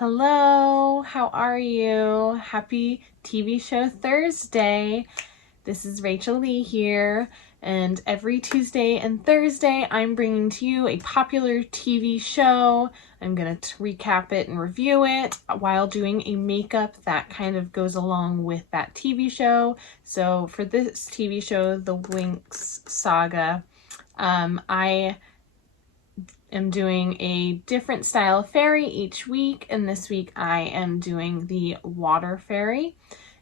Hello, how are you? Happy TV show Thursday. This is Rachael Lee here, and every Tuesday and Thursday I'm bringing to you a popular TV show. I'm going to recap it and review it while doing a makeup that kind of goes along with that TV show. So for this TV show, the Winx Saga, I am doing a different style fairy each week, and this week I am doing the water fairy.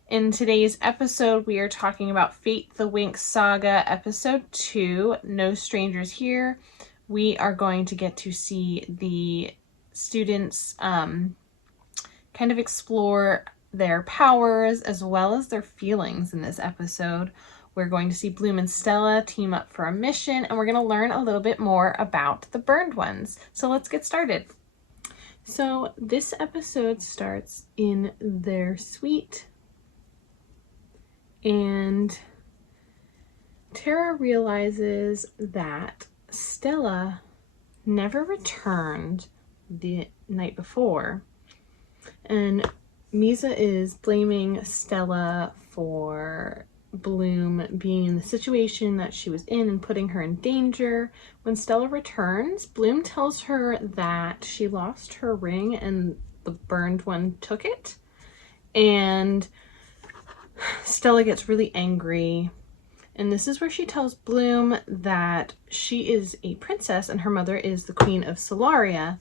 In today's episode, we are talking about Fate the Winx Saga episode 2, No Strangers Here. We are going to get to see the students kind of explore their powers as well as their feelings in this episode. We're going to see Bloom and Stella team up for a mission, and we're going to learn a little bit more about the burned ones. So let's get started. So this episode starts in their suite, and Tara realizes that Stella never returned the night before, and Misa is blaming Stella for Bloom being in the situation that she was in and putting her in danger. When Stella returns, Bloom tells her that she lost her ring and the burned one took it, and Stella gets really angry, and this is where she tells Bloom that she is a princess and her mother is the Queen of Solaria,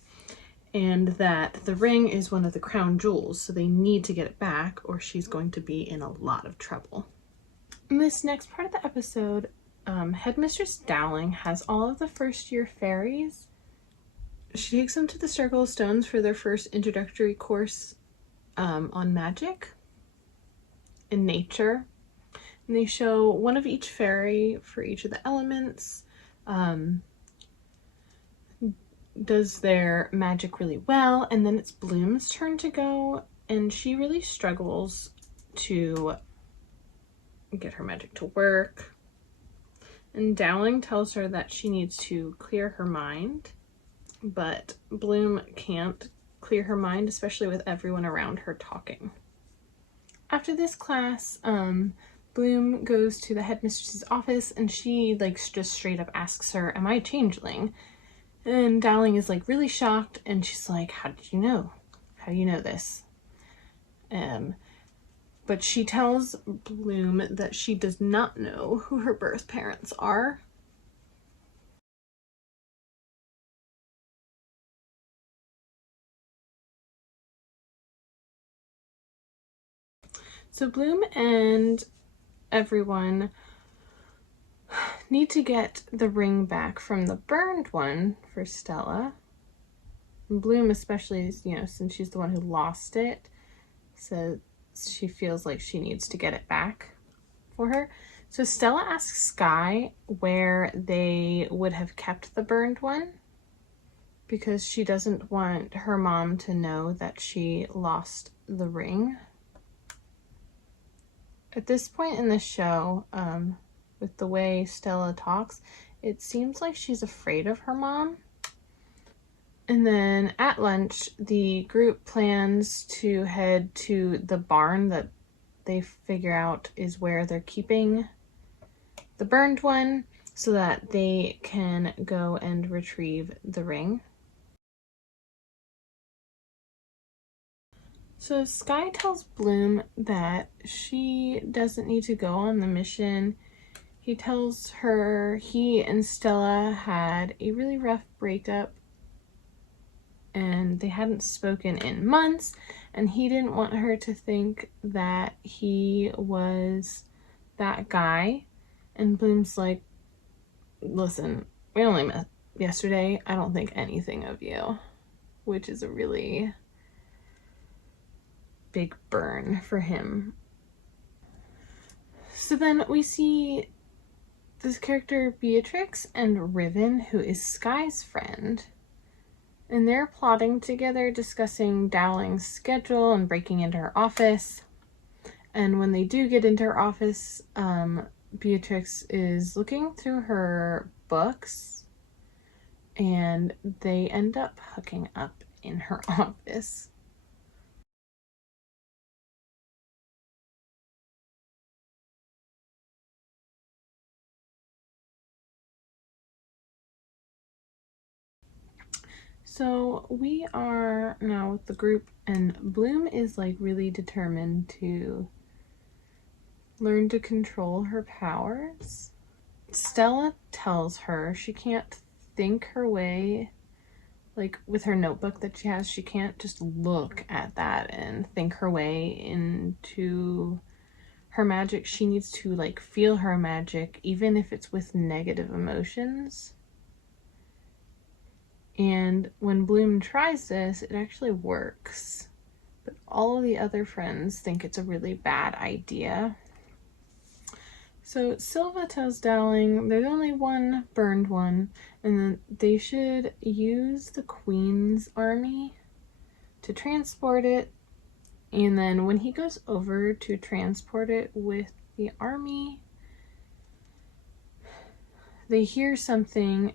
and that the ring is one of the crown jewels, so they need to get it back or she's going to be in a lot of trouble. In this next part of the episode, Headmistress Dowling has all of the first year fairies. She takes them to the Circle of Stones for their first introductory course on magic and nature. And they show one of each fairy for each of the elements, does their magic really well, and then it's Bloom's turn to go, and she really struggles to get her magic to work. And Dowling tells her that she needs to clear her mind, but Bloom can't clear her mind, especially with everyone around her talking. After this class, Bloom goes to the headmistress's office, and she just straight up asks her, "Am I a changeling?" And Dowling is really shocked, and she's like, "How did you know? How do you know this?" But she tells Bloom that she does not know who her birth parents are. So Bloom and everyone need to get the ring back from the burned one for Stella. And Bloom especially, since she's the one who lost it, so she feels like she needs to get it back for her. So Stella asks Sky where they would have kept the burned one because she doesn't want her mom to know that she lost the ring. At this point in the show, with the way Stella talks, it seems like she's afraid of her mom. And then at lunch, the group plans to head to the barn that they figure out is where they're keeping the burned one so that they can go and retrieve the ring. So Sky tells Bloom that she doesn't need to go on the mission. He tells her he and Stella had a really rough breakup and they hadn't spoken in months, and he didn't want her to think that he was that guy. And Bloom's like, "Listen, we only met yesterday. I don't think anything of you," which is a really big burn for him. So then we see this character Beatrix and Riven, who is Sky's friend, and they're plotting together, discussing Dowling's schedule and breaking into her office. And when they do get into her office, Beatrix is looking through her books, and they end up hooking up in her office. So we are now with the group, and Bloom is like really determined to learn to control her powers. Stella tells her she can't think her way, like with her notebook that she has, she can't just look at that and think her way into her magic. She needs to like feel her magic, even if it's with negative emotions. And when Bloom tries this, it actually works. But all of the other friends think it's a really bad idea. So Silva tells Dowling there's only one burned one, and then they should use the Queen's army to transport it. And then when he goes over to transport it with the army, they hear something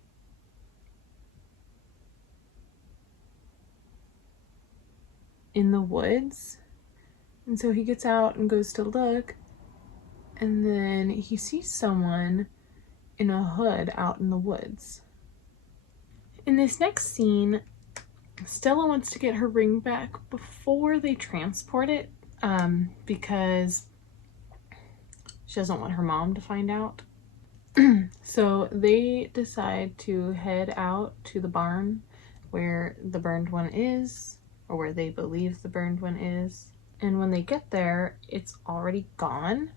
in the woods. And so he gets out and goes to look, and then he sees someone in a hood out in the woods. In this next scene, Stella wants to get her ring back before they transport it, because she doesn't want her mom to find out. So they decide to head out to the barn where the burned one is, or where they believe the burned one is. And when they get there, it's already gone.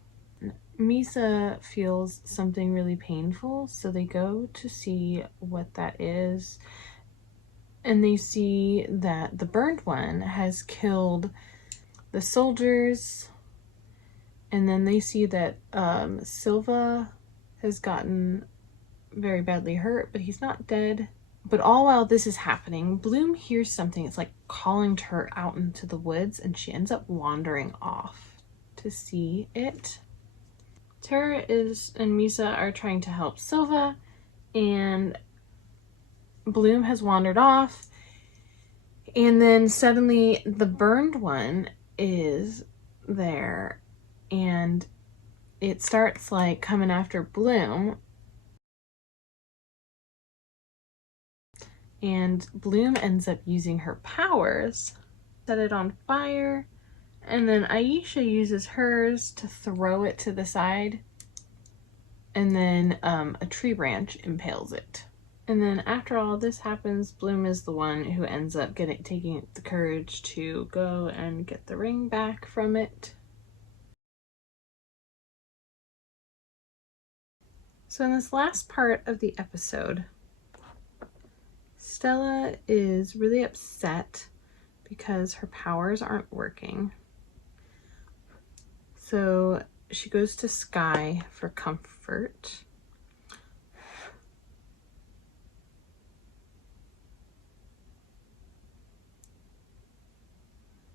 Misa feels something really painful, so they go to see what that is. And they see that the burned one has killed the soldiers. And then they see that Silva has gotten very badly hurt, but he's not dead. But all while this is happening, Bloom hears something. It's like calling to her out into the woods, and she ends up wandering off to see it. Tara and Misa are trying to help Silva, and Bloom has wandered off. And then suddenly the burned one is there, and it starts like coming after Bloom. And Bloom ends up using her powers, set it on fire, and then Aisha uses hers to throw it to the side, and then a tree branch impales it. And then after all this happens, Bloom is the one who ends up taking the courage to go and get the ring back from it. So in this last part of the episode, Stella is really upset because her powers aren't working. So she goes to Sky for comfort.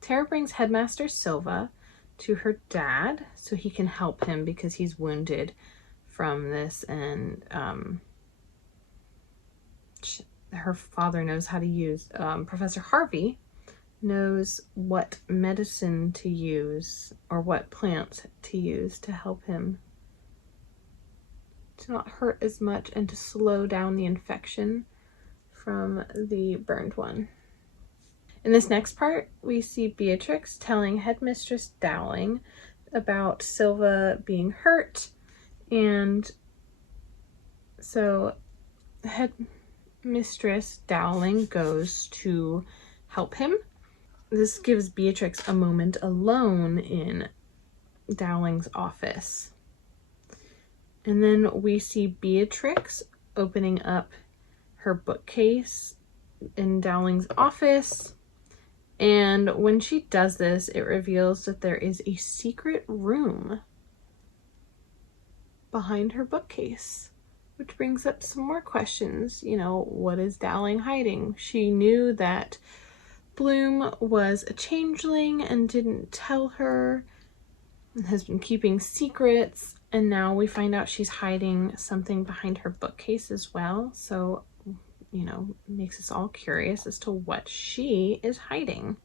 Tara brings Headmaster Silva to her dad so he can help him because he's wounded from this, and her father knows how to use, Professor Harvey knows what medicine to use or what plants to use to help him to not hurt as much and to slow down the infection from the burned one. In this next part, we see Beatrix telling Headmistress Dowling about Silva being hurt, and so Headmistress Dowling goes to help him. This gives Beatrix a moment alone in Dowling's office. And then we see Beatrix opening up her bookcase in Dowling's office. And when she does this, it reveals that there is a secret room behind her bookcase, which brings up some more questions. You know, what is Dowling hiding? She knew that Bloom was a changeling and didn't tell her, and has been keeping secrets, and now we find out she's hiding something behind her bookcase as well. So, you know, makes us all curious as to what she is hiding.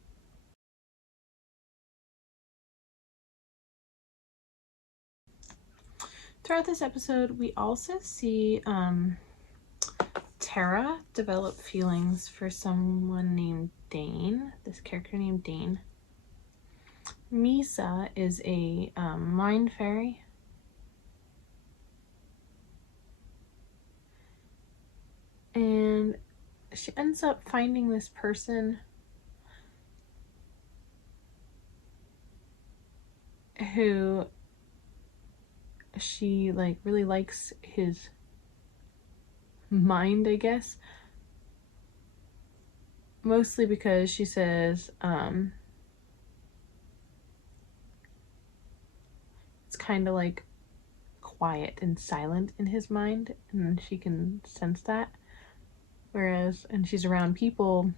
Throughout this episode, we also see Tara developed feelings for someone named Dane, this character named Dane. Misa is a mind fairy. And she ends up finding this person who she like really likes his mind, I guess. Mostly because she says it's kind of like quiet and silent in his mind, and she can sense that. Whereas, and she's around people,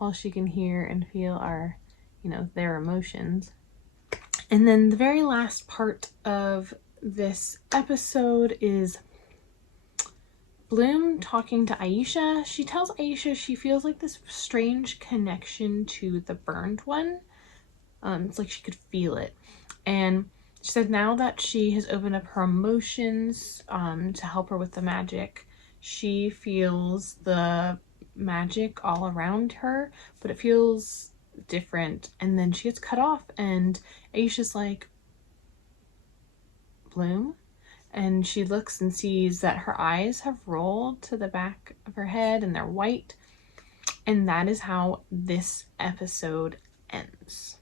all she can hear and feel are, you know, their emotions. And then the very last part of this episode is Bloom talking to Aisha. She tells Aisha she feels like this strange connection to the burned one. It's like she could feel it. And she said now that she has opened up her emotions to help her with the magic, she feels the magic all around her, but it feels different. And then she gets cut off, and Aisha's like, Bloom? And she looks and sees that her eyes have rolled to the back of her head and they're white. And that is how this episode ends.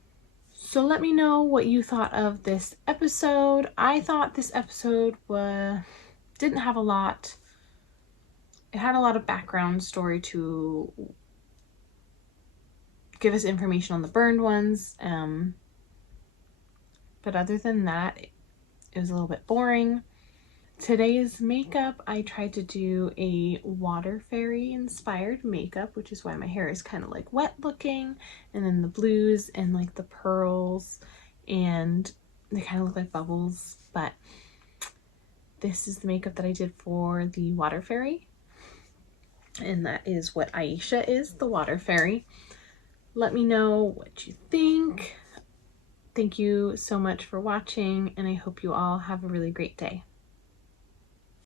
So let me know what you thought of this episode. I thought this episode didn't have a lot. It had a lot of background story to give us information on the burned ones. But other than that, it was a little bit boring. Today's makeup, I tried to do a water fairy inspired makeup, which is why my hair is kind of like wet looking, and then the blues and like the pearls, and they kind of look like bubbles. But this is the makeup that I did for the water fairy, and that is what Aisha is, the water fairy. Let me know what you think. Thank you so much for watching, and I hope you all have a really great day.